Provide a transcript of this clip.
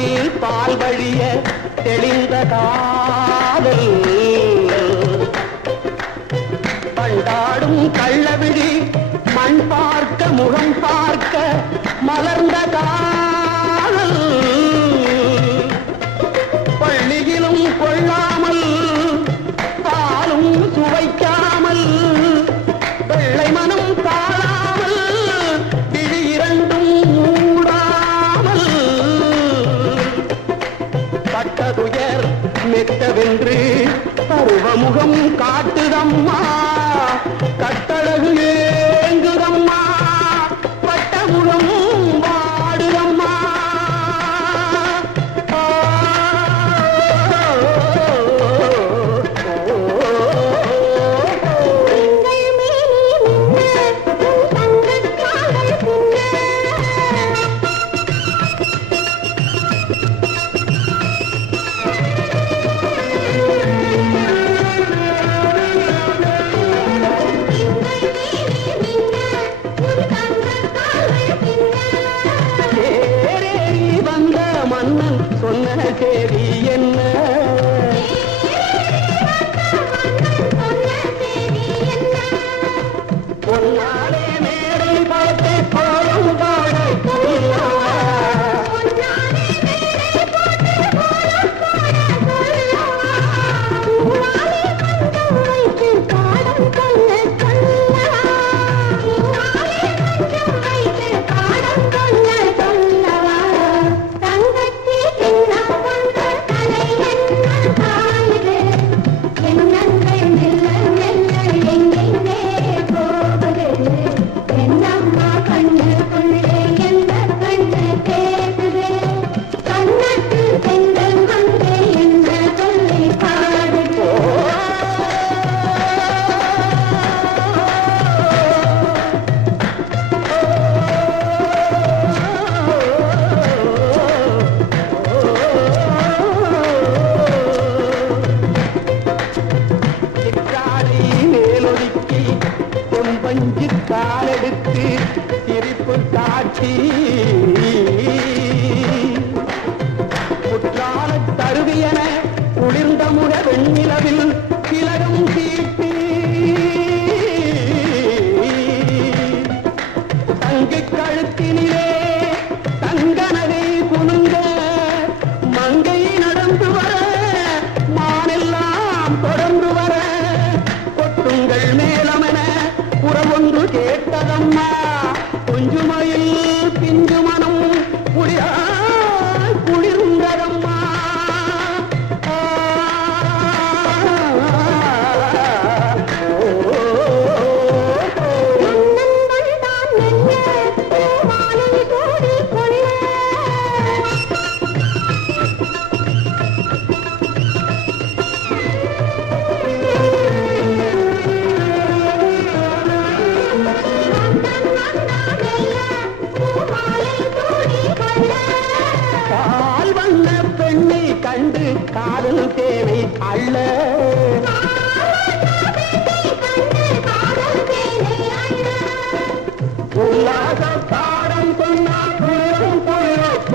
பாலில் பால் வழிய தெளிந்த காதல் பண்டாடும் கள்ளவிழி மண் பார்க்க முகம் பார்க்க மலர்ந்த காதல் பள்ளியிலும் கொள்ளாமல் பாலும் சுவைக்காமல் வெள்ளை மனம் தாழாமல் விழி இரண்டும் மூடாமல் பட்டதுயர் மெத்தவென்று பருவமுகம் காட்டுதம்மா கட்டழகு ஏங்குதம்மா பட்டமுகம் வாடுதம்மா சொன்ன தேதி என்ன பொன்னாலே மேடை பார்த்து கோலம் பாட பஞ்சு காலெடுத்து சிரிப்பு காட்சி குற்றால தருவியன குளிர்ந்த முக வெண்ணிலவில் கிளரும் தீட்டி தங்கு கழுத்தினிலே தங்கனகை குலுங்க மங்கை நடந்து வர மானெல்லாம் தொடர்ந்து வர கொட்டுங்கள் மேலமென புறமொன்று கேட்டதம்மா கொஞ்சுமையில் பிஞ்சு மனம் குளிர்ந்ததம்மா கண்டு காதல் தேவை அள்ள உல்லாத பாடம் சொன்னால் புயலும் புயலும்